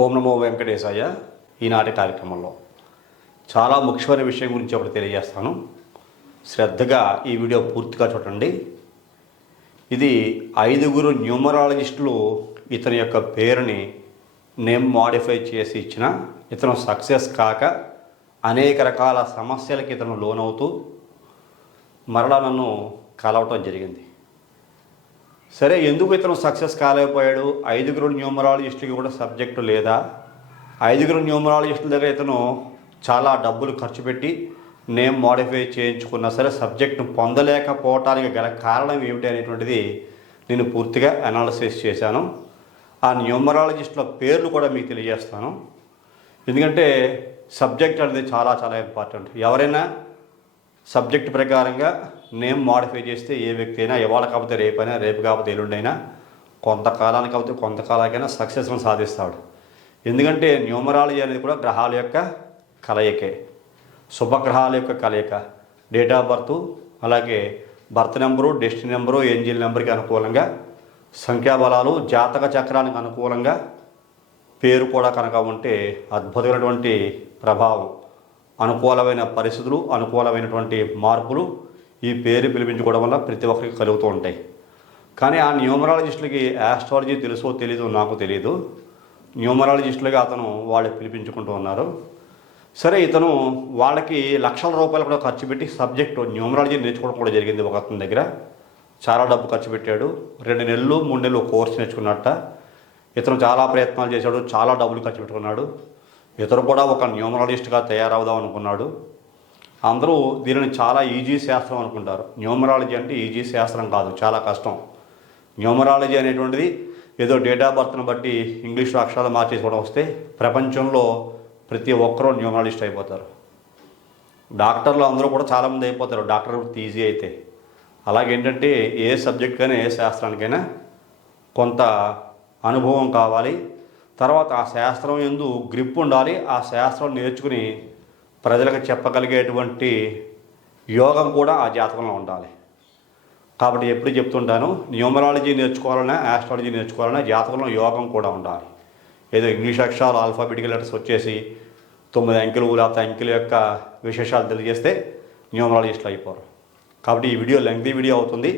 ఓం నమో వెంకటేశాయ. ఈనాటి కార్యక్రమంలో చాలా ముఖ్యమైన విషయం గురించి ఒకటి తెలియజేస్తాను. శ్రద్ధగా ఈ వీడియో పూర్తిగా చూడండి. ఇది 5 న్యూమరాలజిస్టులు ఇతని యొక్క పేరుని నేమ్ మాడిఫై చేసి ఇచ్చిన ఇతను సక్సెస్ కాక అనేక రకాల సమస్యలకి ఇతను లోనవుతూ మరలా నన్ను కలవటం జరిగింది. సరే, ఎందుకు ఇతను సక్సెస్ కాలేకపోయాడు? 5 న్యూమరాలజిస్టులకి కూడా సబ్జెక్టు లేదా? 5 న్యూమరాలజిస్టుల దగ్గర ఇతను చాలా డబ్బులు ఖర్చు పెట్టి నేమ్ మాడిఫై చేయించుకున్నా సరే సబ్జెక్టును పొందలేకపోవటానికి గల కారణం ఏమిటి అనేటువంటిది నేను పూర్తిగా అనాలిసిస్ చేశాను. ఆ న్యూమరాలజిస్టుల పేర్లు కూడా మీకు తెలియజేస్తాను. ఎందుకంటే సబ్జెక్ట్ అనేది చాలా చాలా ఇంపార్టెంట్. ఎవరైనా సబ్జెక్ట్ ప్రకారంగా నేమ్ మాడిఫై చేస్తే ఏ వ్యక్తి అయినా ఇవాళ కాకపోతే రేపైనా, రేపు కాకపోతే ఎల్లుండైనా, కొంతకాలానికి కాకపోతే కొంతకాలానికైనా సక్సెస్ను సాధిస్తాడు. ఎందుకంటే న్యూమరాలజీ అనేది కూడా గ్రహాల యొక్క కలయికే, శుభగ్రహాల యొక్క కలయిక. డేట్ ఆఫ్ బర్త్, అలాగే birth number, destiny number, angel నెంబర్కి అనుకూలంగా సంఖ్యాబలాలు, జాతక చక్రానికి అనుకూలంగా పేరు కూడా కనుక ఉంటే అద్భుతమైనటువంటి ప్రభావం, అనుకూలమైన పరిస్థితులు, అనుకూలమైనటువంటి మార్పులు ఈ పేరు పిలిపించుకోవడం వల్ల ప్రతి ఒక్కరికి కలుగుతూ ఉంటాయి. కానీ ఆ న్యూమరాలజిస్టులకి ఆస్ట్రాలజీ తెలుసో తెలీదో నాకు తెలియదు. న్యూమరాలజిస్టులుగా అతను వాళ్ళు పిలిపించుకుంటూ ఉన్నారు. సరే, ఇతను వాళ్ళకి లక్షల రూపాయలు కూడా ఖర్చు పెట్టి సబ్జెక్టు న్యూమరాలజీ నేర్చుకోవడం కూడా జరిగింది. ఒక అతని దగ్గర చాలా డబ్బు ఖర్చు పెట్టాడు. 2 నెలలు 3 నెలలు కోర్సు నేర్చుకున్నట్ట. ఇతను చాలా ప్రయత్నాలు చేశాడు, చాలా డబ్బులు ఖర్చు పెట్టుకున్నాడు. ఇతను కూడా ఒక న్యూమరాలజిస్ట్గా తయారవుదాం అనుకున్నాడు. అందరూ దీనిని చాలా ఈజీ శాస్త్రం అనుకుంటారు. న్యూమరాలజీ అంటే ఈజీ శాస్త్రం కాదు, చాలా కష్టం. న్యూమరాలజీ అనేటువంటిది ఏదో డేట్ ఆఫ్ బర్త్ను బట్టి ఇంగ్లీష్లో అక్షరాలు మార్చేసుకోవడం వస్తే ప్రపంచంలో ప్రతి ఒక్కరూ న్యూమరాలజిస్ట్ అయిపోతారు. డాక్టర్లు అందరూ కూడా చాలామంది అయిపోతారు డాక్టర్ వృత్తి ఈజీ అయితే. అలాగేంటంటే ఏ సబ్జెక్ట్కైనా ఏ శాస్త్రానికైనా కొంత అనుభవం కావాలి. తర్వాత ఆ శాస్త్రం యందు గ్రిప్ ఉండాలి. ఆ శాస్త్రం నేర్చుకుని ప్రజలకు చెప్పగలిగేటువంటి యోగం కూడా ఆ జాతకంలో ఉండాలి. కాబట్టి ఎప్పుడు చెప్తుంటాను, న్యూమరాలజీ నేర్చుకోవాలన్నా, ఆస్ట్రాలజీ నేర్చుకోవాలన్నా జాతకంలో యోగం కూడా ఉండాలి. ఏదో ఇంగ్లీష్ అక్షరాలు, ఆల్ఫాబెటికల్ లెటర్స్ వచ్చేసి 9 అంకెలు లేకపోతే అంకెల యొక్క విశేషాలు తెలియజేస్తే న్యూమరాలజిస్టులు అయిపోరు. కాబట్టి ఈ వీడియో లెంగ్తీ వీడియో అవుతుంది.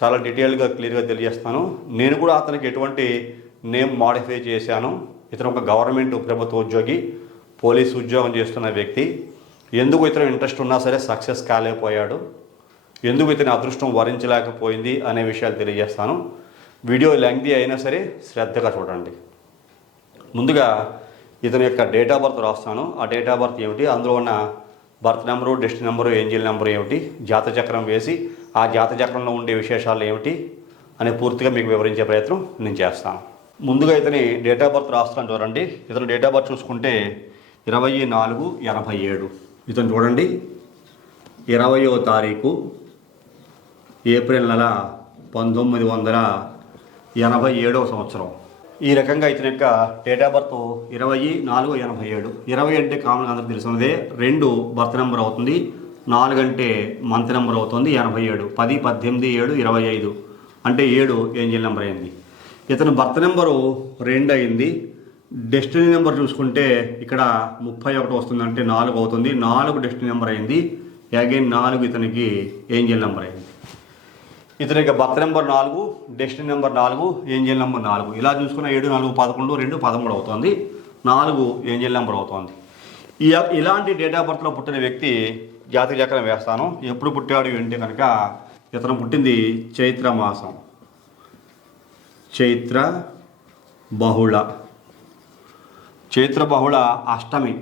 చాలా డీటెయిల్గా క్లియర్గా తెలియజేస్తాను. నేను కూడా అతనికి ఎటువంటి నేమ్ మాడిఫై చేశాను. ఇతను ఒక గవర్నమెంట్ ప్రభుత్వ ఉద్యోగి, పోలీస్ ఉద్యోగం చేస్తున్న వ్యక్తి. ఎందుకు ఇతను ఇంట్రెస్ట్ ఉన్నా సరే సక్సెస్ కాలేకపోయాడు, ఎందుకు ఇతని అదృష్టం వరించలేకపోయింది అనే విషయాలు తెలియజేస్తాను. వీడియో లెంగ్తీ అయినా సరే శ్రద్ధగా చూడండి. ముందుగా ఇతని యొక్క డేట్ ఆఫ్ బర్త్ రాస్తాను. ఆ డేట్ ఆఫ్ బర్త్ ఏమిటి, అందులో ఉన్న birth number, destiny number, angel number ఏమిటి, జాతచక్రం వేసి ఆ జాతచక్రంలో ఉండే విశేషాలు ఏమిటి అని పూర్తిగా మీకు వివరించే ప్రయత్నం నేను చేస్తాను. ముందుగా ఇతని డేట్ ఆఫ్ బర్త్ రాస్తాను చూడండి. ఇతని డేట్ ఆఫ్ బర్త్ చూసుకుంటే 24/87. ఇతను చూడండి, 20వ తారీఖు ఏప్రిల్ నెల 1987వ సంవత్సరం. ఈ రకంగా ఇతని యొక్క డేట్ ఆఫ్ బర్త్ 20/4/87. 20 అంటే కామన్గా అందరికి తెలిసినదే, 2 బర్త్ నెంబర్ అవుతుంది, 4 అంటే మంత్ నెంబర్ అవుతుంది, 87, 10, 18, 7, 25 అంటే 7 ఏంజిల్ నెంబర్ అయింది. ఇతను బర్త్ నెంబరు 2 అయింది. డెస్టినీ నెంబర్ చూసుకుంటే ఇక్కడ 31 వస్తుంది, అంటే 4 అవుతుంది. 4 డెస్టినీ నెంబర్ అయింది. అగైన్ 4 ఇతనికి ఏంజిల్ నెంబర్ అయింది. ఇతని యొక్క birth number 4, destiny number 4, angel number 4. ఇలా చూసుకున్న 7, 4, 11, 2, 13 అవుతుంది. 4 ఏంజిల్ నెంబర్ అవుతుంది. ఇలాంటి డేట్ ఆఫ్ బర్త్లో పుట్టిన వ్యక్తి జాతక చక్రం వేస్తాను. ఎప్పుడు పుట్టాడు అంటే కనుక ఇతను పుట్టింది చైత్ర మాసం, చైత్ర బహుళ అష్టమి.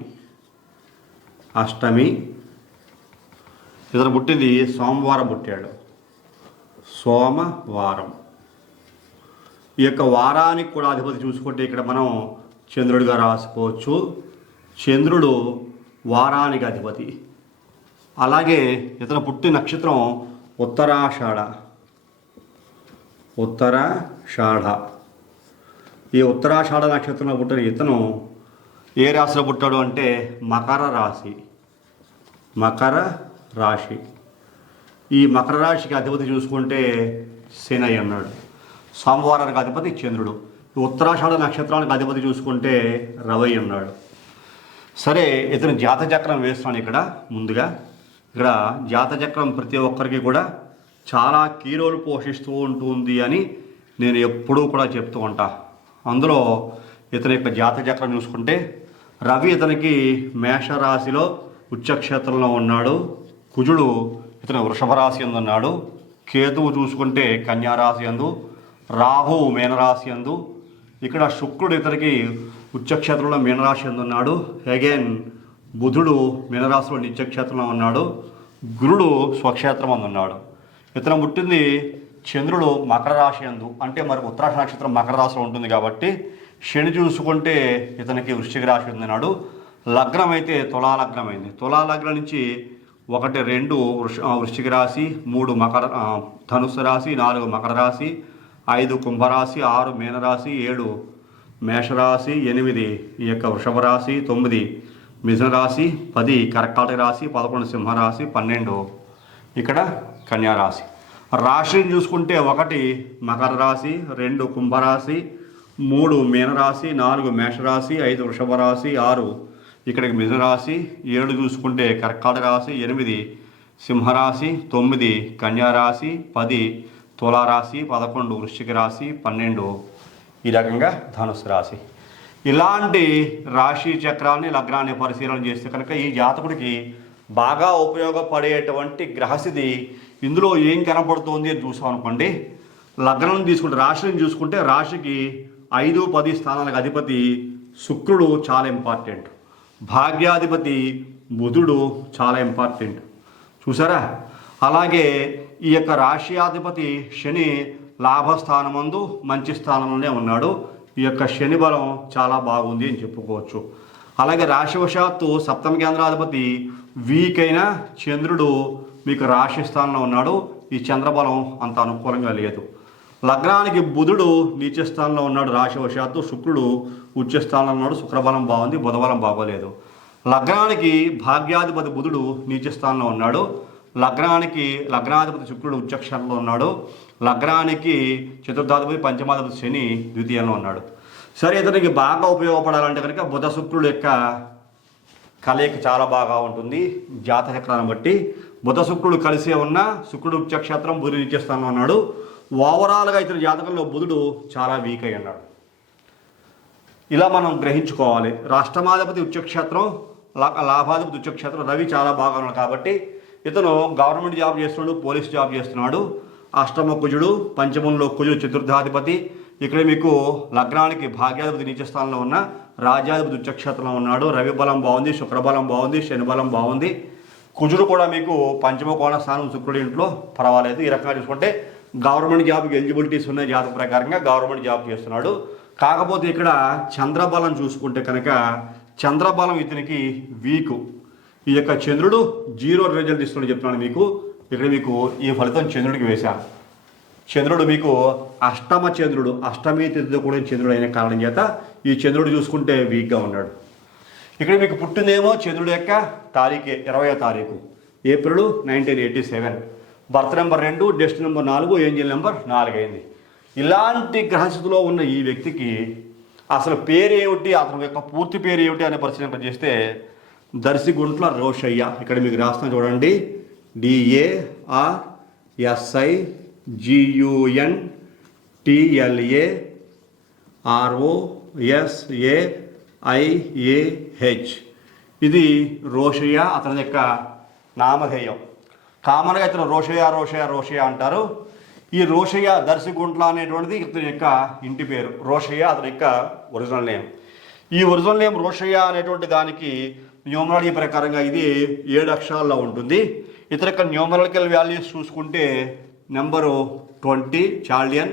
ఇతను పుట్టింది సోమవారం పుట్టాడు, సోమవారం. ఈ యొక్క వారానికి కూడా అధిపతి చూసుకుంటే ఇక్కడ మనం చంద్రుడిగా రాసుకోవచ్చు. చంద్రుడు వారానికి అధిపతి. అలాగే ఇతను పుట్టిన నక్షత్రం ఉత్తరాషాఢ. ఈ ఉత్తరాషాఢ నక్షత్రంలో పుట్టిన ఇతను ఏ రాశిలో పుట్టాడు అంటే మకర రాశి. ఈ మకర రాశికి అధిపతి చూసుకుంటే శని అన్నాడు. సోమవారానికి అధిపతి చంద్రుడు. ఉత్తరాషాఢ నక్షత్రానికి అధిపతి చూసుకుంటే రవి ఉన్నాడు. సరే, ఇతను జాతచక్రం వేస్తున్నాను ఇక్కడ. ముందుగా ఇక్కడ జాతచక్రం ప్రతి ఒక్కరికి కూడా చాలా కీ రోల్ పోషిస్తూ ఉంటుంది అని నేను ఎప్పుడూ కూడా చెప్తూ ఉంటా. అందులో ఇతని యొక్క జాతచక్రం చూసుకుంటే రవి ఇతనికి మేషరాశిలో ఉచ్చక్షేత్రంలో ఉన్నాడు. కుజుడు ఇతను వృషభ రాశి యందు ఉన్నాడు. కేతువు చూసుకుంటే కన్యారాశి యందు, రాహు మీనరాశి యందు, ఇక్కడ శుక్రుడు ఇతనికి ఉచ్చక్షేత్రంలో మీనరాశి యందు ఉన్నాడు. అగైన్ బుధుడు మీనరాశిలో నిత్యక్షేత్రంలో ఉన్నాడు. గురుడు స్వక్షేత్రం అందు ఉన్నాడు. ఇతను పుట్టింది చంద్రుడు మకర రాశి యందు, అంటే మరి ఉత్తరాష నక్షత్రం మకర రాశిలో ఉంటుంది కాబట్టి శని చూసుకుంటే ఇతనికి వృశ్చిక రాశి ఉన్నాడు. లగ్నం అయితే తులా లగ్నం అయింది. తులా లగ్నం నుంచి 1, 2 వృశ్చిక రాశి, 3 ధనుస్సు రాశి, 4 మకర రాశి, 5 కుంభరాశి, 6 మీనరాశి, 7 మేషరాశి, 8 ఈ యొక్క వృషభ రాశి, 9 మిథున రాశి, 10 కర్కాటక రాశి, 11 సింహరాశి, 12 ఇక్కడ కన్యారాశి. రాశిని చూసుకుంటే 1 మకర రాశి, 2 కుంభరాశి, 3 మీనరాశి, 4 మేషరాశి, 5 వృషభ రాశి, 6 ఇక్కడికి మిథున రాశి, 7 చూసుకుంటే కర్కాటక రాశి, 8 సింహరాశి, 9 కన్యారాశి, 10 తులారాశి, 11 వృశ్చిక రాశి, 12 ఈ రకంగా ధనుస్సు రాశి. ఇలాంటి రాశి చక్రాన్ని లగ్నాన్ని పరిశీలన చేస్తే కనుక ఈ జాతకుడికి బాగా ఉపయోగపడేటువంటి గ్రహస్థితి ఇందులో ఏం కనపడుతోంది అని చూసాం అనుకోండి. లగ్నం తీసుకుంటే రాశిని చూసుకుంటే రాశికి 5, 10 స్థానాలకు అధిపతి శుక్రుడు చాలా ఇంపార్టెంట్. భాగ్యాధిపతి బుధుడు చాలా ఇంపార్టెంట్. చూసారా? అలాగే ఈ యొక్క రాశ్యాధిపతి శని లాభస్థానమందు మంచి స్థానంలోనే ఉన్నాడు. ఈ యొక్క శని బలం చాలా బాగుంది అని చెప్పుకోవచ్చు. అలాగే రాశివశాత్తు సప్తమ కేంద్రాధిపతి వీక్ అయిన చంద్రుడు మీకు రాశి స్థానంలో ఉన్నాడు. ఈ చంద్రబలం అంత అనుకూలంగా లేదు. లగ్నానికి బుధుడు నీచ స్థానంలో ఉన్నాడు రాశివశాత్తు. శుక్రుడు ఉచ్చ స్థానంలో ఉన్నాడు. శుక్రబలం బాగుంది, బుధబలం బాగోలేదు. లగ్నానికి భాగ్యాధిపతి బుధుడు నీచ స్థానంలో ఉన్నాడు. లగ్నాధిపతి శుక్రుడు ఉచ్చక్షేత్రంలో ఉన్నాడు. లగ్నానికి చతుర్థాధిపతి పంచమాధిపతి శని ద్వితీయంలో ఉన్నాడు. సరే, ఇతనికి బాగా ఉపయోగపడాలంటే కనుక బుధ శుక్రుడు యొక్క కలయిక చాలా బాగా ఉంటుంది జాతచక్రాన్ని బట్టి. బుధ శుక్రుడు కలిసే ఉన్న శుక్రుడు ఉచ్చక్షేత్రం, బుధుడు నీచ స్థానంలో ఉన్నాడు. ఓవరాల్గా ఇతని జాతకంలో బుధుడు చాలా వీక్ అయి ఉన్నాడు. ఇలా మనం గ్రహించుకోవాలి. రాష్ట్రమాధిపతి ఉచ్చక్షేత్రం, లాభాధిపతి ఉచ్చక్షేత్రం రవి చాలా బాగా ఉన్నాడు కాబట్టి ఇతను గవర్నమెంట్ జాబ్ చేస్తున్నాడు, పోలీస్ జాబ్ చేస్తున్నాడు. అష్టమ కుజుడు, పంచమంలో కుజుడు చతుర్థాధిపతి. ఇక్కడ మీకు లగ్నానికి భాగ్యాధిపతి నీచ స్థానంలో ఉన్న రాజ్యాధిపతి ఉచ్చక్షేత్రంలో ఉన్నాడు. రవి బలం బాగుంది, శుక్రబలం బాగుంది, శని బలం బాగుంది. కుజుడు కూడా మీకు పంచమ కోణ స్థానం శుక్రుడి ఇంట్లో పర్వాలేదు. ఈ రకంగా చూసుకుంటే గవర్నమెంట్ జాబ్కి ఎలిజిబిలిటీస్ ఉన్నాయి. జాతక ప్రకారంగా గవర్నమెంట్ జాబ్ చేస్తున్నాడు. కాకపోతే ఇక్కడ చంద్రబలం చూసుకుంటే కనుక చంద్రబలం ఇతనికి వీకు. ఈ యొక్క చంద్రుడు 0 రిజల్ట్ ఇస్తున్నాడు చెప్తున్నాను మీకు. ఇక్కడ మీకు ఈ ఫలితం చంద్రుడికి వేశాను. చంద్రుడు మీకు అష్టమ చంద్రుడు, అష్టమి తిథితో కూడా చంద్రుడు అయిన కారణం చేత ఈ చంద్రుడు చూసుకుంటే వీక్గా ఉన్నాడు. ఇక్కడ మీకు పుట్టిందేమో చంద్రుడు యొక్క తారీఖే 20వ తారీఖు ఏప్రిల్ 1987. బర్త్ నెంబర్ 2, డెస్ట్ నెంబర్ 4, ఏంజిల్ నెంబర్ 4 అయింది. ఇలాంటి గ్రహస్థితిలో ఉన్న ఈ వ్యక్తికి అసలు పేరు ఏమిటి, అతని యొక్క పూర్తి పేరు ఏమిటి అనే పరిశీలన చేస్తే దర్శిగుంట్ల రోషయ్య. ఇక్కడ మీకు రాస్తాను చూడండి. DARSIGUNTLAROSAIAH. ఇది రోషయ్య అతని యొక్క నామధేయం. కామన్గా ఇతను రోషయ్య అంటారు. ఈ రోషయ్య దర్శిగుంట్ల అనేటువంటిది ఇతని యొక్క ఇంటి పేరు. రోషయ్య అతని యొక్క ఒరిజినల్ నేమ్. ఈ ఒరిజినల్ నేమ్ రోషయ్య అనేటువంటి దానికి న్యూమరాలజీ ప్రకారంగా ఇది 7 అక్షరాల్లో ఉంటుంది. ఇతర యొక్క న్యూమరాలికల్ వాల్యూస్ చూసుకుంటే నెంబరు 20 చాల్డియన్,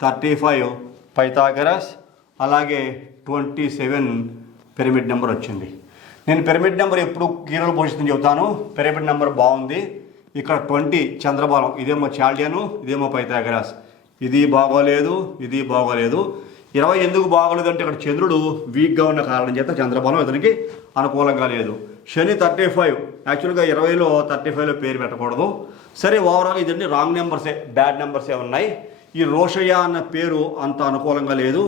35 పైథాగరస్, అలాగే 27 పిరమిడ్ నెంబర్ వచ్చింది. నేను పిరమిడ్ నెంబర్ ఎప్పుడు కీరలు పోషిస్తుందని చెబుతాను. పిరమిడ్ నెంబర్ బాగుంది. ఇక్కడ 20 చంద్రబలం, ఇదేమో చాల్డియను, ఇదేమో పైథాగరస్. ఇది బాగోలేదు, ఇది బాగోలేదు. 20 ఎందుకు బాగోలేదు అంటే ఇక్కడ చంద్రుడు వీక్గా ఉన్న కారణం చేత చంద్రబలం ఇతనికి అనుకూలంగా లేదు. శని 35, యాక్చువల్గా 20లో 35లో పేరు పెట్టకూడదు. సరే, ఓవరాల్ ఇదండి రాంగ్ నెంబర్సే, బ్యాడ్ నెంబర్సే ఉన్నాయి. ఈ రోషయ్య అన్న పేరు అంత అనుకూలంగా లేదు.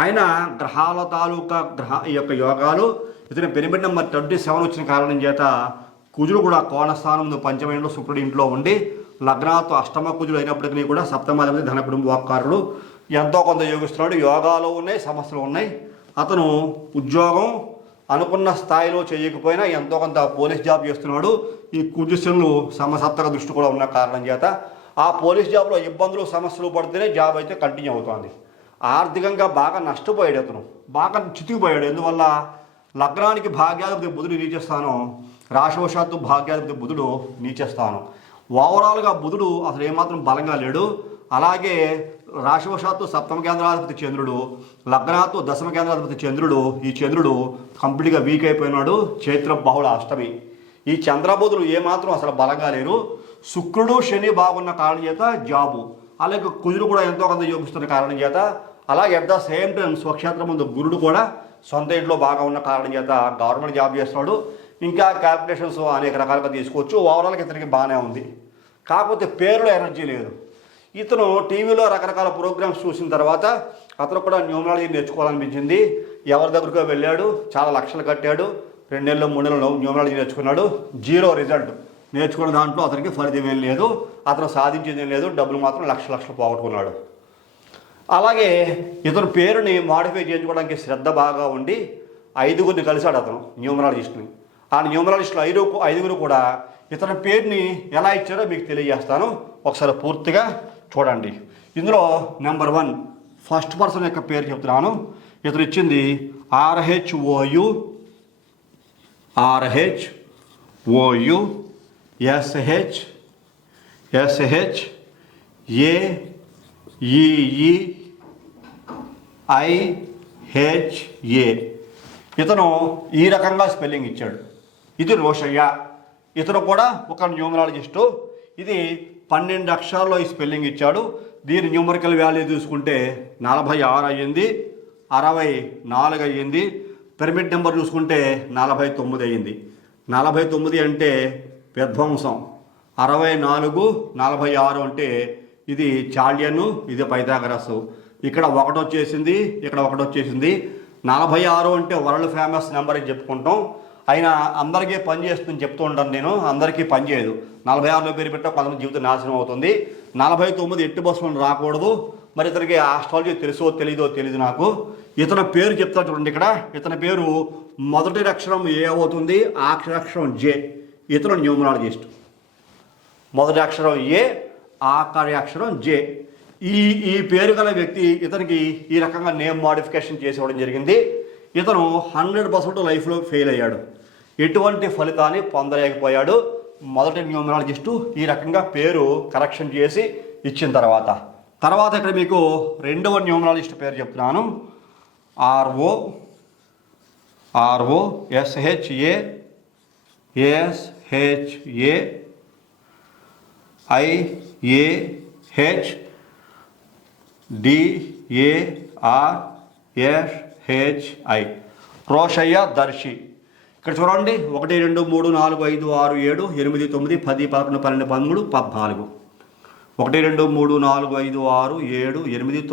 ఆయన గ్రహాల తాలూకా ఈ యొక్క యోగాలు ఇతని పిరమిడ్ నెంబర్ 27 వచ్చిన కారణం చేత కుజుడు కూడా కోణస్థానం పంచమేంలో శుక్రుడి ఇంట్లో ఉండి లగ్నాతో అష్టమ కుజుడు అయినప్పటికీ కూడా సప్తమాధిపతి ధన కుటుంబ వాక్కారుడు ఎంతో కొంత యోగిస్తున్నాడు. యోగాలు ఉన్నాయి, సమస్యలు ఉన్నాయి. అతను ఉద్యోగం అనుకున్న స్థాయిలో చేయకపోయినా ఎంతో కొంత పోలీస్ జాబ్ చేస్తున్నాడు. ఈ కుజుశనులు సమసప్తక దృష్టి కూడా ఉన్న కారణం చేత ఆ పోలీస్ జాబ్లో ఇబ్బందులు సమస్యలు పడితేనే జాబ్ అయితే కంటిన్యూ అవుతుంది. ఆర్థికంగా బాగా నష్టపోయాడు, అతను బాగా చితికిపోయాడు. ఎందువల్ల లగ్నానికి భాగ్యాధిపతి బుధుడు నీచస్థానం, రాశివశాత్తు భాగ్యాధిపతి బుధుడు నీచస్థానం. ఓవరాల్గా బుధుడు అసలు ఏమాత్రం బలంగా లేడు. అలాగే రాశివశాత్తు సప్తమ కేంద్రాధిపతి చంద్రుడు, లగ్నాత్తు దశమ కేంద్రాధిపతి చంద్రుడు, ఈ చంద్రుడు కంప్లీట్గా వీక్ అయిపోయినాడు. చైత్ర బహుళ అష్టమి. ఈ చంద్రబుధులు ఏమాత్రం అసలు బలంగా లేరు. శుక్రుడు శని బాగున్న కారణం చేత జాబు, అలాగే కుజుడు కూడా ఎంతో కొంత యోగిస్తున్న కారణం చేత, అలాగే అట్ ద సేమ్ టైం స్వక్షేత్రం ముందు గురుడు కూడా సొంత ఇంట్లో బాగా ఉన్న కారణం చేత గవర్నమెంట్ జాబ్ చేస్తున్నాడు. ఇంకా క్యాల్కులేషన్స్ అనేక రకాలుగా తీసుకోవచ్చు. ఓవరాల్గా ఇతనికి బాగానే ఉంది. కాకపోతే పేరులో ఎనర్జీ లేదు. ఇతను టీవీలో రకరకాల ప్రోగ్రామ్స్ చూసిన తర్వాత అతను కూడా న్యూమరాలజీ నేర్చుకోవాలనిపించింది. ఎవరి దగ్గరకు వెళ్ళాడు, చాలా లక్షలు కట్టాడు. 2 నెలలు 3 నెలలు న్యూమరాలజీ నేర్చుకున్నాడు. 0 రిజల్ట్. నేర్చుకున్న దాంట్లో అతనికి ఫలితం ఏం లేదు, అతను సాధించేది ఏం లేదు. డబ్బులు మాత్రం లక్షలు పోగొట్టుకున్నాడు. అలాగే ఇతను పేరుని మాడిఫై చేయించుకోవడానికి శ్రద్ధ బాగా ఉండి 5గురిని కలిశాడు అతను న్యూమరాలజిస్ట్ని. ఆ న్యూమరాలజిస్టులు 5గురు కూడా ఇతని పేరుని ఎలా ఇచ్చారో మీకు తెలియజేస్తాను. ఒకసారి పూర్తిగా చూడండి. ఇందులో నెంబర్ 1 ఫస్ట్ పర్సన్ యొక్క పేరు చెప్తున్నాను. ఇతను ఇచ్చింది RHOU SHAEEIA. ఇతను ఈ రకంగా స్పెల్లింగ్ ఇచ్చాడు. ఇది రోషయ్య. ఇతను కూడా ఒక న్యూమరాలజిస్టు. ఇది 12 అక్షరాల్లో ఈ స్పెల్లింగ్ ఇచ్చాడు. దీని న్యూమరికల్ వాల్యూ చూసుకుంటే 46 అయ్యింది, 64 అయ్యింది. పిరమిడ్ నెంబర్ చూసుకుంటే 49 అయ్యింది. 49 అంటే విధ్వంసం, 64 46 అంటే ఇది చాల్యను, ఇది పైథాగరస్. ఇక్కడ 1 వచ్చేసింది, ఇక్కడ 1 వచ్చేసింది. 46 అంటే వరల్డ్ ఫేమస్ నెంబర్ అని చెప్పుకుంటాం. అయినా అందరికీ పని చేస్తుందని చెప్తూ ఉంటాను నేను. అందరికీ పని చేయదు. 46లో పేరు పెట్టా కొంతమంది జీవితం నాశనం అవుతుంది. 49 ఎట్టి బస్సులను రాకూడదు. మరి ఇతనికి ఆస్ట్రాలజీ తెలుసో తెలీదు నాకు. ఇతని పేరు చెప్తా చూడండి. ఇక్కడ ఇతని పేరు మొదటి అక్షరం ఏ అవుతుంది, ఆఖరి అక్షరం జే. ఇతను న్యూమరాలజిస్ట్. మొదటి అక్షరం ఏ, ఆఖరి అక్షరం జే. ఈ పేరు గల వ్యక్తి ఇతనికి ఈ రకంగా నేమ్ మోడిఫికేషన్ చేసి ఇవ్వడం జరిగింది. ఇతను 100% లైఫ్లో ఫెయిల్ అయ్యాడు. ఎటువంటి ఫలితాన్ని పొందలేకపోయాడు. మొదటి న్యూమరాలజిస్టు ఈ రకంగా పేరు కరెక్షన్ చేసి ఇచ్చిన తర్వాత ఇక్కడ మీకు రెండవ న్యూమరాలజిస్ట్ పేరు చెప్తున్నాను. ROSHAIADARSHI రోషయ్య దర్శి. ఇక్కడ చూడండి 1 2 3 4 5 6 7 8 9 10 11 12 13 14. 1 2 3 4 5 6 7 8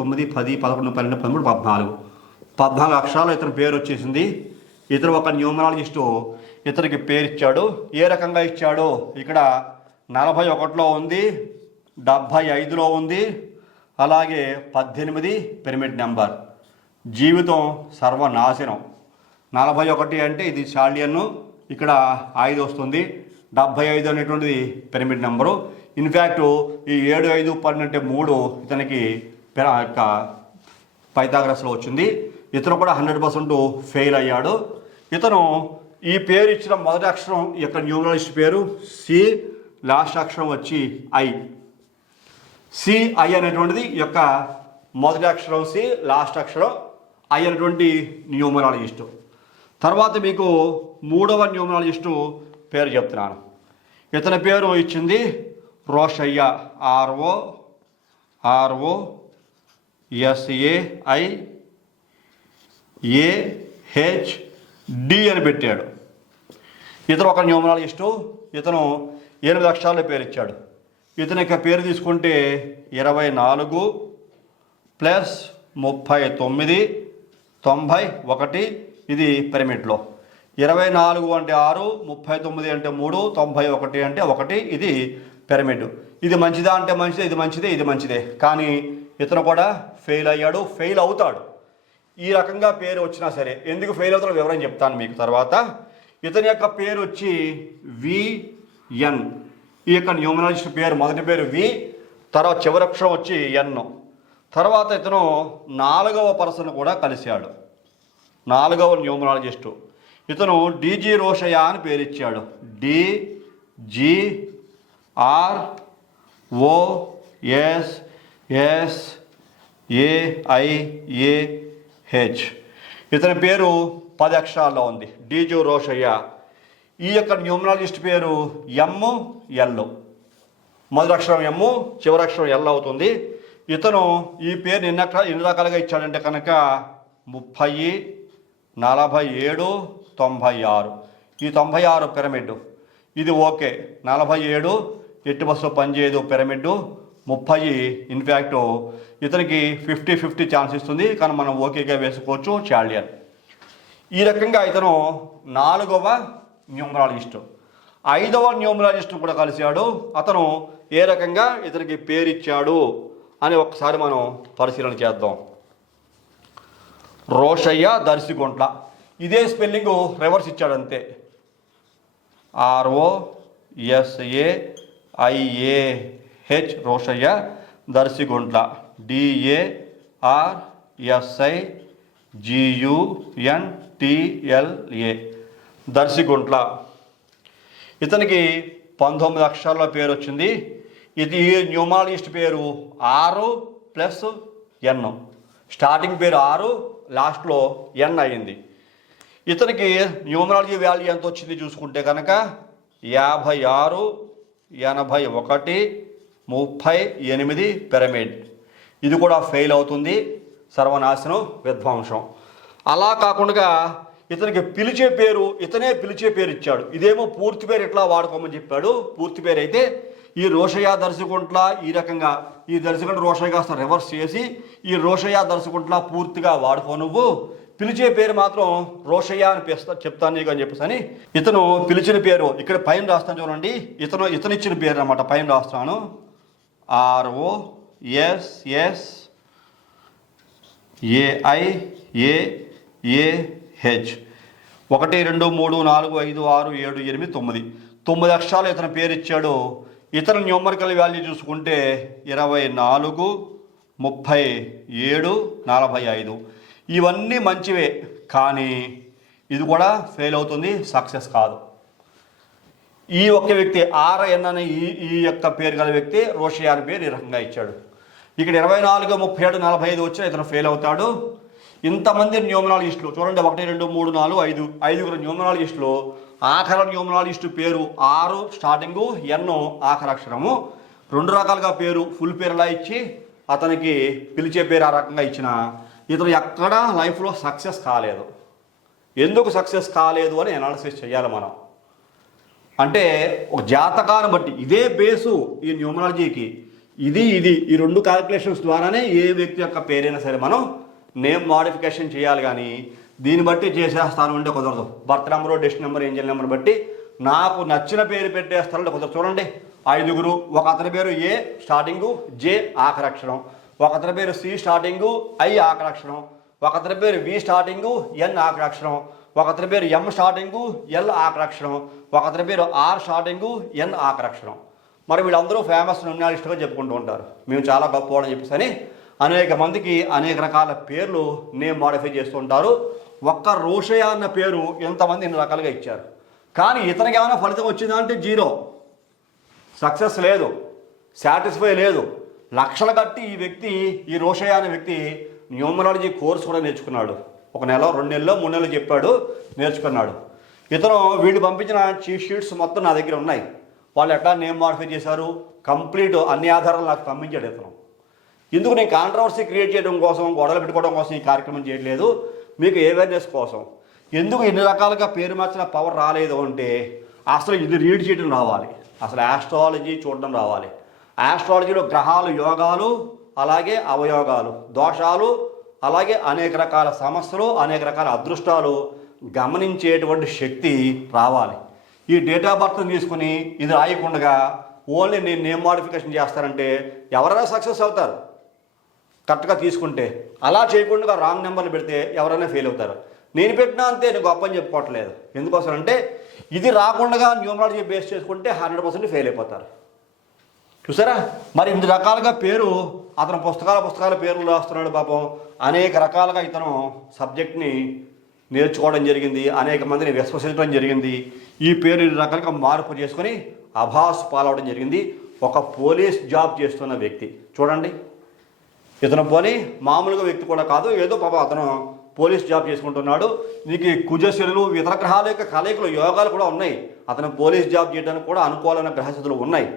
9 10 11 12 13 14. 14 అక్షరాలు ఇతని పేరు వచ్చేసింది. ఇతను ఒక న్యూమరాలజిస్టు ఇతనికి పేరు ఇచ్చాడు. ఏ రకంగా ఇచ్చాడో ఇక్కడ 41లో ఉంది, 75లో ఉంది, అలాగే 18 పిరమిడ్ నెంబర్. జీవితం సర్వనాశనం. 41 అంటే ఇది చాల్యన్ను, ఇక్కడ 5 వస్తుంది. 75 అనేటువంటిది పిరమిడ్ నెంబరు. ఇన్ఫ్యాక్ట్ ఈ 7 5 12 అంటే 3 ఇతనికి పైథాగరస్లో వచ్చింది. ఇతను కూడా 100% ఫెయిల్ అయ్యాడు. ఇతను ఈ పేరు ఇచ్చిన మొదటి అక్షరం యొక్క న్యూమరాలజిస్ట్ పేరు సి, లాస్ట్ అక్షరం వచ్చి ఐ. సిఐ అనేటువంటిది యొక్క మొదటి అక్షరం సి, లాస్ట్ అక్షరం ఐ అనేటువంటి న్యూమరాలజిస్టు. తర్వాత మీకు మూడవ న్యూమరాలజిస్టు పేరు చెప్తున్నాను. ఇతని పేరు ఇచ్చింది రోషయ్య. ROSAIAHD అని పెట్టాడు. ఇతను ఒక న్యూమరాలజిస్టు. ఇతను 8 అక్షరాల పేరు ఇచ్చాడు. ఇతని యొక్క పేరు తీసుకుంటే 24 + 39 91 ఇది పిరమిడ్లో. 24 అంటే 6, 39 అంటే 3, 91 అంటే 1 ఇది పిరమిడ్. ఇది మంచిదా అంటే మంచిదే, ఇది మంచిదే, ఇది మంచిదే. కానీ ఇతను కూడా ఫెయిల్ అయ్యాడు, ఫెయిల్ అవుతాడు. ఈ రకంగా పేరు వచ్చినా సరే ఎందుకు ఫెయిల్ అవుతాడో వివరం చెప్తాను మీకు తర్వాత. ఇతని యొక్క పేరు వచ్చి విఎన్. ఈ యొక్క న్యూమరాలజిస్ట్ పేరు మొదటి పేరు వి, తర్వాత చివరి అక్షరం వచ్చి ఎన్. తర్వాత ఇతను 4వ పర్సన్ కూడా కలిశాడు, 4వ న్యూమరాలజిస్టు. ఇతను డిజి రోషయ్య అని పేరు ఇచ్చాడు. DGROSSAIAH. ఇతని పేరు 10 అక్షరాల్లో ఉంది, డిజి రోషయ్య. ఈ యొక్క న్యూమరాలజిస్ట్ పేరు ML. మొదటి అక్షరం M, చివరి అక్షరం L అవుతుంది. ఇతను ఈ పేరు ఎన్ని రకాలుగా ఇచ్చాడంటే కనుక 30, 47, 96. ఈ 96 పిరమిడ్, ఇది ఓకే. 47 ఎట్టి బస్సులో పనిచేయదు పిరమిడ్. 30 ఇన్ఫ్యాక్ట్ ఇతనికి 50-50 ఛాన్స్ ఇస్తుంది, కానీ మనం ఓకేగా వేసుకోవచ్చు చాలియన్. ఈ రకంగా ఇతను 4వ న్యూమరాలజిస్టు. 5వ న్యూమరాలజిస్టు కూడా కలిశాడు. అతను ఏ రకంగా ఇతనికి పేరిచ్చాడు అని ఒకసారి మనం పరిశీలన చేద్దాం. రోషయ్య దర్శిగుంట్ల, ఇదే స్పెల్లింగ్ రివర్స్ ఇచ్చాడు అంతే. ROSAIAH Rosaiah దర్శిగుంట్ల, DARSIGUNTLA దర్శిగుంట్ల. ఇతనికి 19 అక్షరాల పేరు వచ్చింది. ఇది న్యూమరాలజిస్ట్ పేరు 6+N. స్టార్టింగ్ పేరు 6, లాస్ట్లో N అయింది. ఇతనికి న్యూమరాలజీ వాల్యూ ఎంత వచ్చింది చూసుకుంటే కనుక 56, 81, 38 పిరమిడ్. ఇది కూడా ఫెయిల్ అవుతుంది, సర్వనాశనం, విధ్వంసం. అలా కాకుండా ఇతనికి పిలిచే పేరు, ఇతనే పిలిచే పేరు ఇచ్చాడు. ఇదేమో పూర్తి పేరు ఎట్లా వాడుకోమని చెప్పాడు. పూర్తి పేరు అయితే ఈ రోషయ్య దర్శకుంట్ల, ఈ రకంగా ఈ దర్శకుంట్ల రోషయ్య కాస్త రివర్స్ చేసి ఈ రోషయ్య దర్శకుంట్ల పూర్తిగా వాడుకో, నువ్వు పిలిచే పేరు మాత్రం రోషయ్య అని చెప్తాను నీకు అని చెప్పేసి అని ఇతను పిలిచిన పేరు ఇక్కడ పైన రాస్తాను చూడండి. ఇతనిచ్చిన పేరు అన్నమాట, పైన రాస్తాను. ROSSAIAAH 1 2 3 4 5 6 7 8 9 9 అక్షరాలు ఇతని పేరు ఇచ్చాడు. ఇతర న్యూమరికల్ వాల్యూ చూసుకుంటే 24, 37, 45. ఇవన్నీ మంచివే, కానీ ఇది కూడా ఫెయిల్ అవుతుంది, సక్సెస్ కాదు. ఈ ఒక్క వ్యక్తి RN అనే ఈ యొక్క పేరు గల వ్యక్తి రోషయ్య అని పేరు ఈ రకంగా ఇచ్చాడు. ఇక్కడ 24, 37, 45 వచ్చినా ఇతను ఫెయిల్ అవుతాడు. ఇంతమంది న్యూమరాలజిస్టులు చూడండి, 1 2 3 4 5 5 న్యూమరాలజిస్టులు. ఆఖరి న్యూమరాలజిస్టు పేరు 6 స్టార్టింగు, N ఆఖరి అక్షరము. 2 రకాలుగా పేరు, ఫుల్ పేరులా ఇచ్చి అతనికి పిలిచే పేరు ఆ రకంగా ఇచ్చిన ఇతను ఎక్కడా లైఫ్లో సక్సెస్ కాలేదు. ఎందుకు సక్సెస్ కాలేదు అని అనాలిసిస్ చేయాలి మనం. అంటే ఒక జాతకాన్ని బట్టి ఇదే బేసు ఈ న్యూమరాలజీకి, ఇది ఈ 2 క్యాలిక్యులేషన్స్ ద్వారానే ఏ వ్యక్తి యొక్క పేరైనా సరే మనం నేమ్ మాడిఫికేషన్ చేయాలి. కానీ దీన్ని బట్టి చేసేస్తాను అంటే కుదరదు. బర్త్ నెంబరు, డెస్ట్ నెంబర్, ఏంజల్ నెంబర్ బట్టి నాకు నచ్చిన పేరు పెట్టేస్తానంటే కుదరదు. చూడండి, 5, ఒక అతని పేరు A స్టార్టింగు, J ఆఖరి అక్షరం. ఒక అతని పేరు C స్టార్టింగు, I ఆఖరి అక్షరం. ఒక అతని పేరు V స్టార్టింగు, N ఆఖరి అక్షరం. ఒక అతని పేరు M స్టార్టింగు, L ఆఖరి అక్షరం. ఒక అతని పేరు R స్టార్టింగు, N ఆఖరి అక్షరం. మరి వీళ్ళందరూ ఫేమస్ న్యూమరాలిస్ట్గా చెప్పుకుంటూ ఉంటారు, మేము చాలా గొప్పవాడని చెప్పేసి అని. అనేక మందికి అనేక రకాల పేర్లు నేమ్ మాడిఫై చేస్తూ ఉంటారు. ఒక్క రోషయ్య అన్న పేరు ఎంతమంది ఇన్ని రకాలుగా ఇచ్చారు, కానీ ఇతనికి ఏమైనా ఫలితం వచ్చిందా అంటే 0, సక్సెస్ లేదు, సాటిస్ఫై లేదు. లక్షలు కట్టి ఈ వ్యక్తి, ఈ రోషయ్య అనే వ్యక్తి న్యూమరాలజీ కోర్స్ కూడా నేర్చుకున్నాడు. 1 నెల, 2 నెలలు, 3 నెలలు చెప్పాడు, నేర్చుకున్నాడు. ఇతను వీళ్ళు పంపించిన చీట్ షీట్స్ మొత్తం నా దగ్గర ఉన్నాయి. వాళ్ళు ఎట్లా నేమ్ మాడిఫై చేశారు, కంప్లీట్ అన్ని ఆధారాలు నాకు పంపించాడు ఇతను. ఎందుకు నేను కాంట్రవర్సీ క్రియేట్ చేయడం కోసం, గొడవలు పెట్టుకోవడం కోసం ఈ కార్యక్రమం చేయట్లేదు, మీకు అవేర్నెస్ కోసం. ఎందుకు ఎన్ని రకాలుగా పేరు మార్చిన పవర్ రాలేదు అంటే అసలు ఇది రీడ్ చేయడం రావాలి, అసలు ఆస్ట్రాలజీ చూడడం రావాలి. ఆస్ట్రాలజీలో గ్రహాలు, యోగాలు, అలాగే అవయోగాలు, దోషాలు, అలాగే అనేక రకాల సమస్యలు, అనేక రకాల అదృష్టాలు గమనించేటువంటి శక్తి రావాలి. ఈ డేట్ ఆఫ్ బర్త్ తీసుకుని ఇది రాయకుండా ఓన్లీ నేను నేమ్ మోడిఫికేషన్ చేస్తారంటే ఎవరైనా సక్సెస్ అవుతారు కరెక్ట్గా తీసుకుంటే. అలా చేయకుండా రాంగ్ నెంబర్లు పెడితే ఎవరైనా ఫెయిల్ అవుతారు. నేను పెట్టినా అంతే, నేను గొప్ప అని చెప్పుకోవట్లేదు. ఎందుకోసం అంటే ఇది రాకుండా న్యూమరాలజీ బేస్ చేసుకుంటే 100% ఫెయిల్ అయిపోతారు. చూసారా, మరి ఇన్ని రకాలుగా పేరు అతను పుస్తకాల పేర్లు రాస్తున్నాడు. పాపం అనేక రకాలుగా ఇతను సబ్జెక్ట్ని నేర్చుకోవడం జరిగింది, అనేక మందిని విశ్వసించడం జరిగింది. ఈ పేరు ఇన్ని రకాలుగా మార్పు చేసుకొని అభాసు పాలవడం జరిగింది. ఒక పోలీస్ జాబ్ చేస్తున్న వ్యక్తి చూడండి, ఇతను పోనీ మామూలుగా వ్యక్తి కూడా కాదు, ఏదో పాపం అతను పోలీస్ జాబ్ చేసుకుంటున్నాడు. దీనికి కుజశనులు ఇతర గ్రహాల యొక్క కలయికలు యోగాలు కూడా ఉన్నాయి. అతను పోలీస్ జాబ్ చేయడానికి కూడా అనుకూలమైన గ్రహస్థితులు ఉన్నాయి.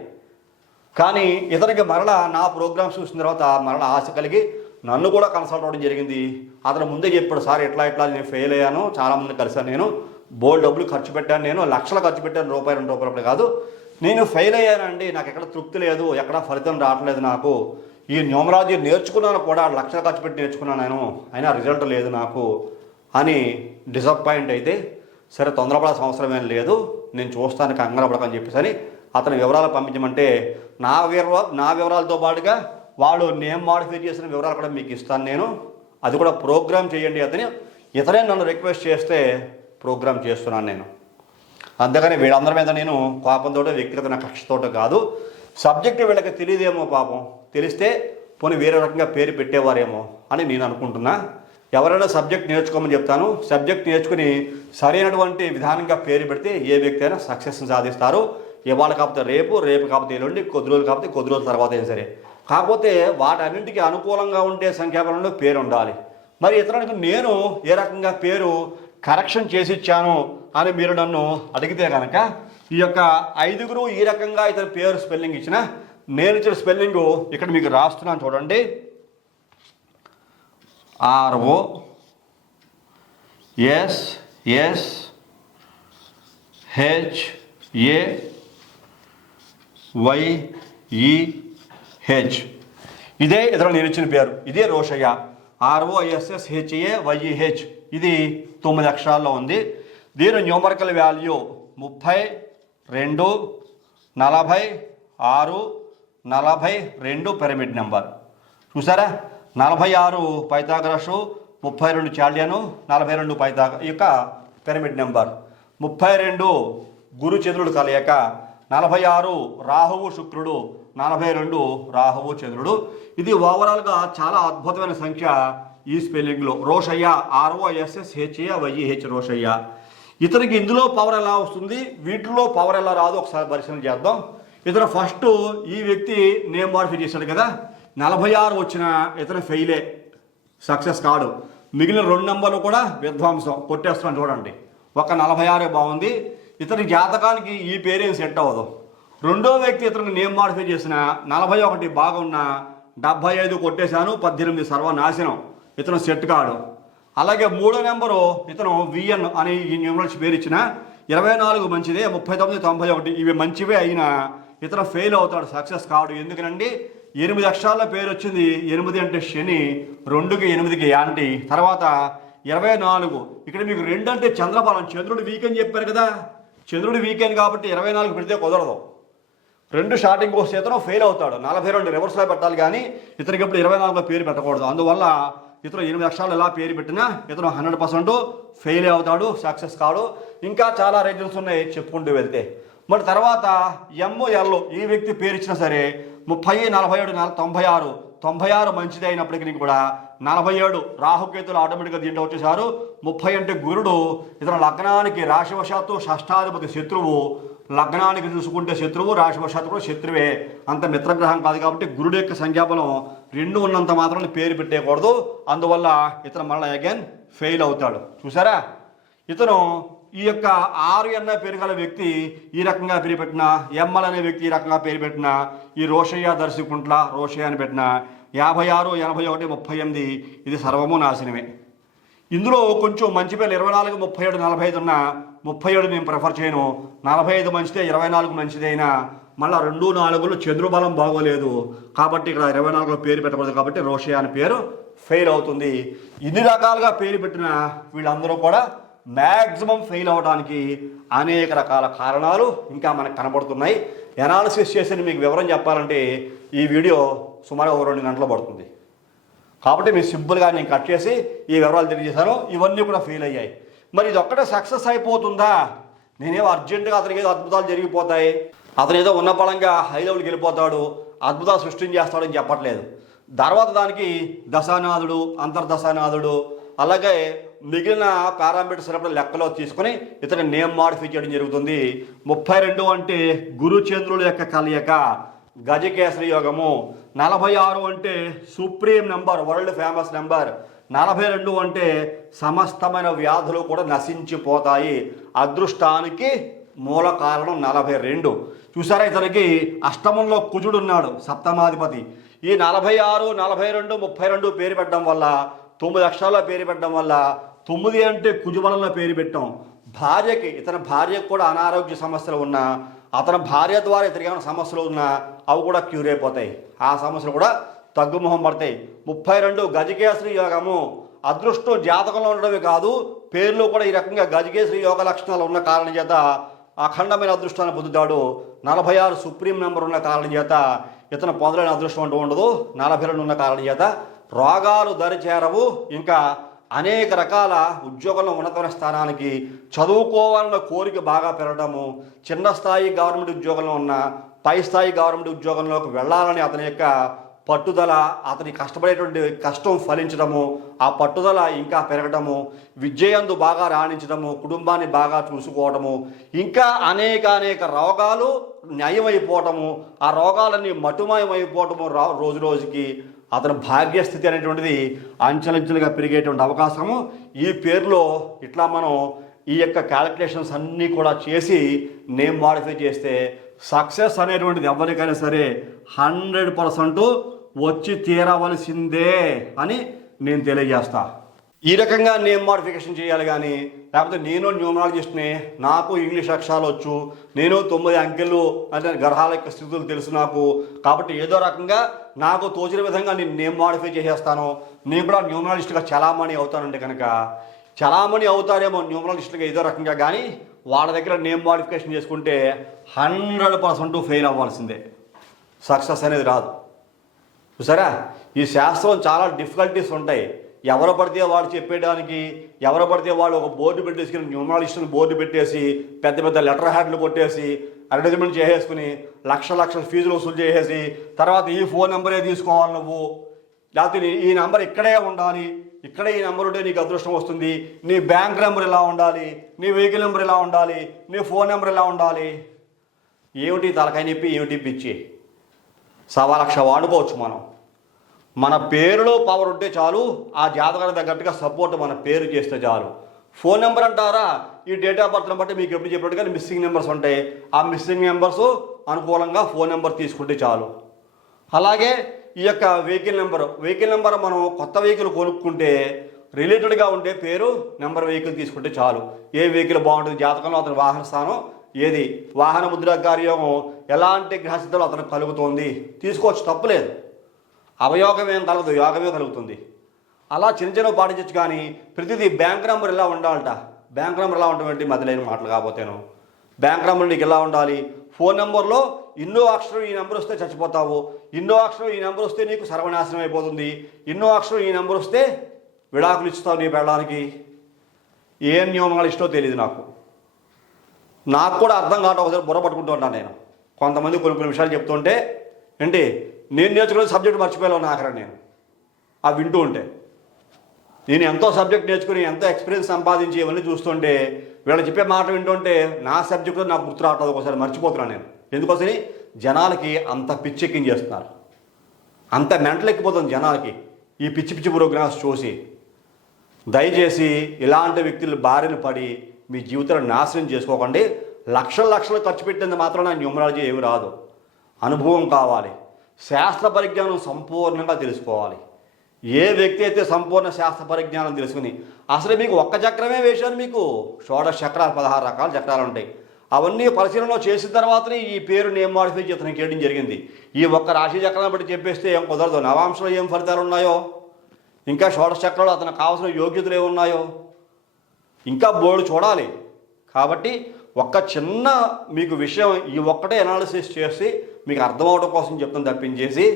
కానీ ఇతనికి మరలా నా ప్రోగ్రామ్స్ చూసిన తర్వాత మరలా ఆశ కలిగి నన్ను కూడా కన్సల్ట్ అవ్వడం జరిగింది. అతను ముందే చెప్పాడు, సార్ ఎట్లా నేను ఫెయిల్ అయ్యాను, చాలామంది కలిసాను, నేను బోల్డ్ డబ్బులు ఖర్చు పెట్టాను, నేను లక్షలు ఖర్చు పెట్టాను, రూపాయి 2 రూపాయలు కాదు, నేను ఫెయిల్ అయ్యానండి, నాకు ఎక్కడ తృప్తి లేదు, ఎక్కడ ఫలితం రావట్లేదు, నాకు ఈ న్యూమరాలజీ నేర్చుకున్నాను కూడా, లక్షలు ఖర్చు పెట్టి నేర్చుకున్నాను నేను, అయినా రిజల్ట్ లేదు నాకు అని డిసప్పాయింట్ అయితే, సరే తొందరపడాల్సిన అవసరం ఏం లేదు, నేను చూస్తాను కంగారు పడకని చెప్పేసి అని అతని వివరాలు పంపించమంటే నా వివరాలతో పాటుగా వాడు నేమ్ మోడిఫై చేసిన వివరాలు కూడా మీకు ఇస్తాను నేను, అది కూడా ప్రోగ్రామ్ చేయండి అతని ఇతనే నన్ను రిక్వెస్ట్ చేస్తే ప్రోగ్రామ్ చేస్తున్నాను నేను. అందుకని వీళ్ళందరి మీద నేను కోపంతో వ్యక్తిగత కక్షతోట కాదు. సబ్జెక్టు వీళ్ళకి తెలియదేమో, పాపం తెలిస్తే పోనీ వేరే రకంగా పేరు పెట్టేవారేమో అని నేను అనుకుంటున్నా. ఎవరైనా సబ్జెక్ట్ నేర్చుకోమని చెప్తాను. సబ్జెక్ట్ నేర్చుకుని సరైనటువంటి విధానంగా పేరు పెడితే ఏ వ్యక్తి అయినా సక్సెస్ని సాధిస్తారు. ఇవాళ కాకపోతే రేపు కాకపోతే ఎల్లుండి, కొద్ది రోజులు కాకపోతే కొద్ది రోజుల తర్వాత అయినా సరే. కాకపోతే వాటన్నింటికి అనుకూలంగా ఉండే సంఖ్యాబలంలో పేరు ఉండాలి. మరి ఇతరులకు నేను ఏ రకంగా పేరు కరెక్షన్ చేసి ఇచ్చాను అని మీరు నన్ను అడిగితే కనుక ఈ యొక్క 5గురు ఈ రకంగా ఇతని పేరు స్పెల్లింగ్ ఇచ్చిన నేను ఇచ్చిన స్పెల్లింగు ఇక్కడ మీకు రాస్తున్నాను చూడండి. ROSSHAYEH ఇదే ఇతను నేను ఇచ్చిన పేరు, ఇదే రోషయ్య. ROSSHAYEH ఇది 9 అక్షరాల్లో ఉంది. దీని న్యూమరికల్ వాల్యూ 32, 46, 42 పిరమిడ్ నెంబర్. చూసారా, 46 పైథాగరసు, 32 చాల్డియను, 42 ఈ యొక్క పిరమిడ్ నెంబర్. 32 గురు చంద్రుడు కలయిక, 46 రాహువు శుక్రుడు, 42 రాహువు చంద్రుడు. ఇది ఓవరాల్గా చాలా అద్భుతమైన సంఖ్య ఈ స్పెల్లింగ్లో. రోషయ్య, ROSSHAYEH రోషయ్య. ఇతనికి ఇందులో పవర్ ఎలా వస్తుంది, వీటిలో పవర్ ఎలా రాదు ఒకసారి పరిశీలన చేద్దాం. ఇతను ఫస్ట్ ఈ వ్యక్తి నేమ్ మోడిఫై చేశాడు కదా, 46 వచ్చిన ఇతను ఫెయిలే, సక్సెస్ కాడు. మిగిలిన 2 నెంబర్లు కూడా విధ్వంసం, కొట్టేస్తున్నాను చూడండి. ఒక 46 బాగుంది, ఇతని జాతకానికి ఈ పేరేం సెట్ అవ్వదు. రెండో వ్యక్తి ఇతను నేమ్ మోడిఫై చేసిన 41 బాగున్న, 75 కొట్టేశాను, 18 సర్వనాశనం, ఇతను సెట్ కాడు. అలాగే 3వ నెంబరు ఇతను VN అని ఈ న్యూమరల్స్ పేరు ఇచ్చిన 24 మంచిదే, 39, 91 ఇవి మంచివే అయినా ఇతను ఫెయిల్ అవుతాడు, సక్సెస్ కాడు. ఎందుకనండి 8 అక్షరాల పేరు వచ్చింది. 8 అంటే శని, 2కి 8కి యాంటీ. తర్వాత 24 ఇక్కడ మీకు 2 అంటే చంద్రబలం, చంద్రుడు వీకెండ్ చెప్పారు కదా, చంద్రుడు వీకెండ్ కాబట్టి 24 పెడితే కుదరదు. 2 స్టార్టింగ్ వస్తే ఇతను ఫెయిల్ అవుతాడు. 42 రివర్స్లో పెట్టాలి కానీ ఇతనికి ఇప్పుడు 24లో పేరు పెట్టకూడదు. అందువల్ల ఇతను 8 అక్షరాలు ఎలా పేరు పెట్టినా ఇతను 100% ఫెయిల్ అవుతాడు, సక్సెస్ కాడు. ఇంకా చాలా రీజన్స్ ఉన్నాయి చెప్పుకుంటూ వెళ్తే. మరి తర్వాత ML ఈ వ్యక్తి పేరు ఇచ్చినా సరే 30, 47, 96, 96 మంచిది అయినప్పటికీ కూడా 47 రాహుకేతులు ఆటోమేటిక్గా దీంట్లో వచ్చేసారు. 30 అంటే గురుడు, ఇతను లగ్నానికి రాశివశాత్తు షష్టాధిపతి శత్రువు, లగ్నానికి చూసుకుంటే శత్రువు, రాశివశాత్తు కూడా శత్రువే, అంత మిత్రగ్రహం కాదు. కాబట్టి గురుడు యొక్క సంఖ్యాబలం 2 ఉన్నంత మాత్రం పేరు పెట్టేయకూడదు. అందువల్ల ఇతను మళ్ళీ అగైన్ ఫెయిల్ అవుతాడు. చూసారా, ఇతను ఈ యొక్క 6 అన్న పేరు గల వ్యక్తి ఈ రకంగా పేరు పెట్టిన, ML అనే వ్యక్తి ఈ రకంగా పేరు పెట్టిన, ఈ రోషయ్య దర్శకుంట్ల రోషయ్య అని పెట్టిన 56, 81, 38 ఇది సర్వము నాశనమే. ఇందులో కొంచెం మంచి పేర్లు 24, 37, 45 ఉన్న 37 నేను ప్రిఫర్ చేయను. 45 మంచిదే, 24 మంచిదైనా మళ్ళీ 2, 4లో చంద్రబలం బాగోలేదు కాబట్టి ఇక్కడ 24లో పేరు పెట్టబడదు కాబట్టి రోషే అని పేరు ఫెయిల్ అవుతుంది. ఇన్ని రకాలుగా పేరు పెట్టిన వీళ్ళందరూ కూడా మ్యాక్సిమం ఫెయిల్ అవడానికి అనేక రకాల కారణాలు ఇంకా మనకు కనబడుతున్నాయి. ఎనాలిసిస్ చేసి మీకు వివరం చెప్పాలంటే ఈ వీడియో సుమారు 2 గంటలు పడుతుంది. కాబట్టి మీరు సింపుల్గా నేను కట్ చేసి ఈ వివరాలు తెలియజేశాను. ఇవన్నీ కూడా ఫెయిల్ అయ్యాయి. మరి ఇది ఒక్కటే సక్సెస్ అయిపోతుందా? నేనేమో అర్జెంటుగా అతనికి ఏదో అద్భుతాలు జరిగిపోతాయి, అతను ఏదో ఉన్న పడంగా హై లెవెల్కి వెళ్ళిపోతాడు, అద్భుతాలు సృష్టించేస్తాడని చెప్పట్లేదు. తర్వాత దానికి దశానాథుడు, అంతర్దశానాథుడు, అలాగే మిగిలిన పారామీటర్స్ అన్నప్పుడు లెక్కలో తీసుకొని ఇతని నేమ్ మాడిఫై చేయడం జరుగుతుంది. 32 అంటే గురుచంద్రుల యొక్క కలయిక, గజకేసరి యోగము. 46 అంటే supreme number, world famous number. 42 అంటే సమస్తమైన వ్యాధులు కూడా నశించిపోతాయి. అదృష్టానికి మూల కారణం 42. చూసారా, ఇతనికి అష్టమంలో కుజుడు ఉన్నాడు, సప్తమాధిపతి. ఈ 46, 42, 32 పేరు పెట్టడం వల్ల 9 అక్షరాల్లో పేరు పెట్టడం వల్ల 9 అంటే కుజుబలంలో పేరు పెట్టాం. భార్యకి, ఇతని భార్యకు కూడా అనారోగ్య సమస్యలు ఉన్నా, అతని భార్య ద్వారా ఇతనికి ఏమైనా సమస్యలు ఉన్నా అవి కూడా క్యూర్ అయిపోతాయి. ఆ సమస్యలు కూడా తగ్గుముఖం పడతాయి. 32 గజకేసరి యోగము. అదృష్టం జాతకంలో ఉండడమే కాదు, పేరులో కూడా ఈ రకంగా గజకేసరి యోగ లక్షణాలు ఉన్న కారణం చేత అఖండమైన అదృష్టాన్ని పొందుతాడు. 46 సుప్రీం నెంబర్ ఉన్న కారణం చేత ఇతను పొందలేని అదృష్టం అంటూ ఉండదు. 42 ఉన్న కారణం చేత రోగాలు దరిచేరవు. ఇంకా అనేక రకాల ఉద్యోగంలో ఉన్నతమైన స్థానానికి, చదువుకోవాలన్న కోరిక బాగా పెరగడము, చిన్న స్థాయి గవర్నమెంట్ ఉద్యోగంలో ఉన్న పై స్థాయి గవర్నమెంట్ ఉద్యోగంలోకి వెళ్ళాలని అతని యొక్క పట్టుదల, అతని కష్టపడేటువంటి కష్టం ఫలించడము, ఆ పట్టుదల ఇంకా పెరగడము, విద్యయందు బాగా రాణించడము, కుటుంబాన్ని బాగా చూసుకోవడము, ఇంకా అనేక రోగాలు నయమైపోవటము, ఆ రోగాలన్నీ మటుమయమైపోవటము, రోజు రోజుకి అతని భాగ్యస్థితి అనేటువంటిది అంచెలంచెలుగా పెరిగేటువంటి అవకాశము ఈ పేరులో. ఇట్లా మనం ఈ యొక్క క్యాలిక్యులేషన్స్ అన్నీ కూడా చేసి నేమ్ మాడిఫై చేస్తే సక్సెస్ అనేటువంటిది ఎవరికైనా సరే 100% వచ్చి తీరవలసిందే అని నేను తెలియజేస్తా. ఈ రకంగా నేమ్ మాడిఫికేషన్ చేయాలి. కానీ లేకపోతే నేను న్యూమరాలజిస్ట్ని, నాకు ఇంగ్లీష్ అక్షరాలు వచ్చు, నేను 9 అంకెలు అంటే గ్రహాల యొక్క స్థితులు తెలుసు నాకు, కాబట్టి ఏదో రకంగా నాకు తోచిన విధంగా నేను నేమ్ మాడిఫై చేసేస్తాను, నేను కూడా న్యూమరాలజిస్ట్గా చలామణి అవుతానంటే కనుక చలామణి అవుతారేమో న్యూమరాలజిస్ట్గా ఏదో రకంగా. కానీ వాళ్ళ దగ్గర నేమ్ మాడిఫికేషన్ చేసుకుంటే 100% ఫెయిల్ అవ్వాల్సిందే, సక్సెస్ అనేది రాదు. చూసారా, ఈ శాస్త్రం చాలా డిఫికల్టీస్ ఉంటాయి. ఎవరు పడితే వాళ్ళు చెప్పేయడానికి, ఎవరు పడితే వాళ్ళు ఒక బోర్డు పెట్టేసుకుని న్యూమరాలజిస్ట్ని బోర్డు పెట్టేసి పెద్ద పెద్ద లెటర్ హ్యాడ్లు కొట్టేసి అడ్వర్టైజ్మెంట్ చేసేసుకుని లక్షల ఫీజులు వసూలు చేసేసి తర్వాత ఈ ఫోన్ నెంబరే తీసుకోవాలి నువ్వు, లేకపోతే ఈ నెంబర్ ఇక్కడే ఉండాలి, ఇక్కడే ఈ నెంబర్ ఉంటే నీకు అదృష్టం వస్తుంది, నీ బ్యాంక్ నెంబర్ ఇలా ఉండాలి, నీ వెహికల్ నెంబర్ ఇలా ఉండాలి, నీ ఫోన్ నెంబర్ ఇలా ఉండాలి. ఏమిటి తలకాయ నొప్పి, ఏమిటి పిచ్చి? 1,00,000 వాడుకోవచ్చు మనం. మన పేరులో పవర్ ఉంటే చాలు, ఆ జాతకానికి తగ్గట్టుగా సపోర్ట్ మన పేరు చేస్తే చాలు. ఫోన్ నెంబర్ అంటారా, ఈ డేట్ ఆఫ్ బర్త్ని బట్టి మీకు ఎప్పుడు చెప్పినట్టుగా మిస్సింగ్ నెంబర్స్ ఉంటాయి, ఆ మిస్సింగ్ నెంబర్స్ అనుకూలంగా ఫోన్ నెంబర్ తీసుకుంటే చాలు. అలాగే ఈ యొక్క వెహికల్ నెంబర్ మనం కొత్త వెహికల్ కొనుక్కుంటే రిలేటెడ్గా ఉండే పేరు నెంబర్ వెహికల్ తీసుకుంటే చాలు. ఏ వెహికల్ బాగుంటుంది జాతకంలో, అతని వాహన స్థానం ఏది, వాహన ముద్ర కార్యోగం ఎలాంటి గ్రహస్థితిలో అతనికి కలుగుతుంది తీసుకోవచ్చు, తప్పులేదు. అవయోగం ఏం కలగదు, యోగమే కలుగుతుంది. అలా చిన్న పాటించచ్చు. కానీ ప్రతిదీ బ్యాంక్ నెంబర్ ఇలా ఉండాలట, బ్యాంక్ నెంబర్ ఎలా ఉండటం మధ్యలేని మాటలు కాకపోతేను. బ్యాంక్ నెంబర్ నీకు ఎలా ఉండాలి, ఫోన్ నెంబర్లో ఇన్నో అక్షరం ఈ నెంబర్ వస్తే చచ్చిపోతావు, ఇన్నో అక్షరం ఈ నెంబర్ వస్తే నీకు సర్వనాశనం అయిపోతుంది, ఇన్నో అక్షరం ఈ నెంబర్ వస్తే విడాకులు ఇస్తావు నీ పెళ్ళడానికి. ఏం నియమాలు ఇష్టో తెలియదు నాకు కూడా అర్థం కావడం. ఒకసారి బుర్ర పట్టుకుంటూ ఉంటాను నేను. కొంతమంది కొన్ని విషయాలు చెప్తుంటే ఏంటి నేను నేర్చుకునే సబ్జెక్ట్ మర్చిపోయాను ఆఖరి నేను ఆ వింటూ ఉంటే. నేను ఎంతో సబ్జెక్ట్ నేర్చుకుని ఎంతో ఎక్స్పీరియన్స్ సంపాదించి ఇవన్నీ చూస్తుంటే వీళ్ళు చెప్పే మాట వింటుంటే నా సబ్జెక్టులో నాకు గుర్తు రావట్లేదు, ఒకసారి మర్చిపోతున్నాను నేను. ఎందుకోసని జనాలకి అంత పిచ్చెక్కించేస్తున్నారు, అంత మెంటల్ ఎక్కిపోతుంది జనాలకి ఈ పిచ్చి ప్రోగ్రామ్స్ చూసి. దయచేసి ఇలాంటి వ్యక్తుల బారిన పడి మీ జీవితాన్ని నాశనం చేసుకోకండి. లక్షలు ఖర్చు పెట్టినంత మాత్రాన న్యూమరాలజీ ఏమి రాదు. అనుభవం కావాలి, శాస్త్ర పరిజ్ఞానం సంపూర్ణంగా తెలుసుకోవాలి. ఏ వ్యక్తి అయితే సంపూర్ణ శాస్త్ర పరిజ్ఞానం తెలుసుకుని, అసలు మీకు ఒక్క చక్రమే వేశాను, మీకు 16 చక్రాలు 16 రకాల చక్రాలు ఉంటాయి. అవన్నీ పరిశీలన చేసిన తర్వాతనే ఈ పేరు నేమ్ మాడిఫై చేతనం చేయడం జరిగింది. ఈ ఒక్క రాశి చక్రాన్ని బట్టి చెప్పేస్తే ఏం కుదరదు. నవాంశంలో ఏం ఫలితాలు ఉన్నాయో, ఇంకా షోడశ చక్రంలో అతనికి కావాల్సిన యోగ్యతలు ఏమున్నాయో ఇంకా బోర్డు చూడాలి. కాబట్టి ఒక్క చిన్న మీకు విషయం ఈ ఒక్కటే అనాలిసిస్ చేసి మీకు అర్థమవడం కోసం చెప్తాను తప్పించేసి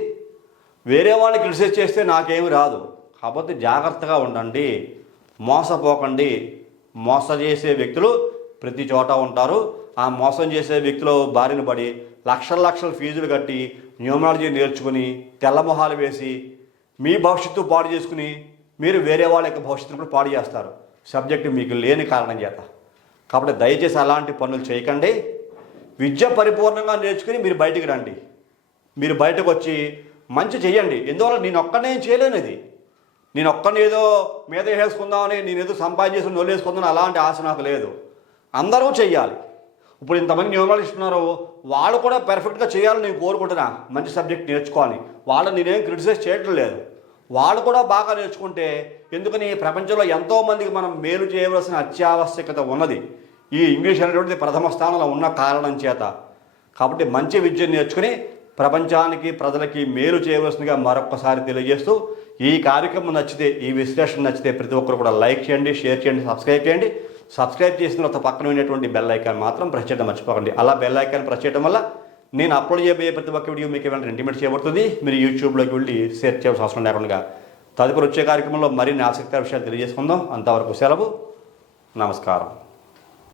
వేరే వాళ్ళని క్రిటిసైజ్ చేస్తే నాకేమి రాదు. కాబట్టి జాగ్రత్తగా ఉండండి, మోసపోకండి. మోసం చేసే వ్యక్తులు ప్రతి చోట ఉంటారు. ఆ మోసం చేసే వ్యక్తులు బారిన పడి లక్షల ఫీజులు కట్టి న్యూమరాలజీ నేర్చుకుని తెల్లమొహాలు వేసి మీ భవిష్యత్తు పాడు చేసుకుని మీరు వేరే వాళ్ళ యొక్క భవిష్యత్తును కూడా పాడు చేస్తారు, సబ్జెక్టు మీకు లేని కారణం చేత. కాబట్టి దయచేసి అలాంటి పనులు చేయకండి. విద్య పరిపూర్ణంగా నేర్చుకుని మీరు బయటికి రండి. మీరు బయటకు వచ్చి మంచి చేయండి. ఎందువల్ల నేను ఒక్కనే చేయలేను. ఇది నేను ఒక్కనే ఏదో మీద వేసుకుందామని నేను ఏదో సంపాదించేసి నొల్లేసుకుందామని అలాంటి ఆశ నాకు లేదు. అందరూ చెయ్యాలి. ఇప్పుడు ఇంతమంది న్యూమరాలజిస్ట్ ఉన్నారు, వాళ్ళు కూడా పర్ఫెక్ట్గా చేయాలని నేను కోరుకుంటున్నా. మంచి సబ్జెక్ట్ నేర్చుకోవాలి. వాళ్ళని నేనేం క్రిటిసైజ్ చేయటం లేదు. వాళ్ళు కూడా బాగా నేర్చుకుంటే, ఎందుకని ప్రపంచంలో ఎంతోమందికి మనం మేలు చేయవలసిన అత్యావశ్యకత ఉన్నది. ఈ ఇంగ్లీష్ అనేటువంటిది ప్రథమ స్థానంలో ఉన్న కారణం చేత. కాబట్టి మంచి విద్య నేర్చుకుని ప్రపంచానికి ప్రజలకి మేలు చేయవలసిందిగా మరొక్కసారి తెలియజేస్తూ, ఈ కార్యక్రమం నచ్చితే, ఈ విశ్లేషణ నచ్చితే ప్రతి ఒక్కరు కూడా లైక్ చేయండి, షేర్ చేయండి, సబ్స్క్రైబ్ చేయండి. సబ్స్క్రైబ్ చేసిన తర్వాత పక్కన ఉన్నటువంటి బెల్ ఐకాన్ మాత్రం ప్రెస్ చేయడం మర్చిపోకండి. అలా బెల్ ఐకాన్ ప్రెస్ చేయడం వల్ల నేను అప్లోడ్ చేయబోయే ప్రతి ఒక్క వీడియో మీకు ఏమైనా ఇంటిమేట్ చేయబడుతుంది. మీరు యూట్యూబ్లోకి వెళ్ళి షేర్ చేయాల్సిన అవసరం లేకుండా తదుపరి వచ్చే కార్యక్రమంలో మరిన్ని ఆసక్తికర విషయాలు తెలియజేసుకుందాం. అంతవరకు సెలవు. నమస్కారం.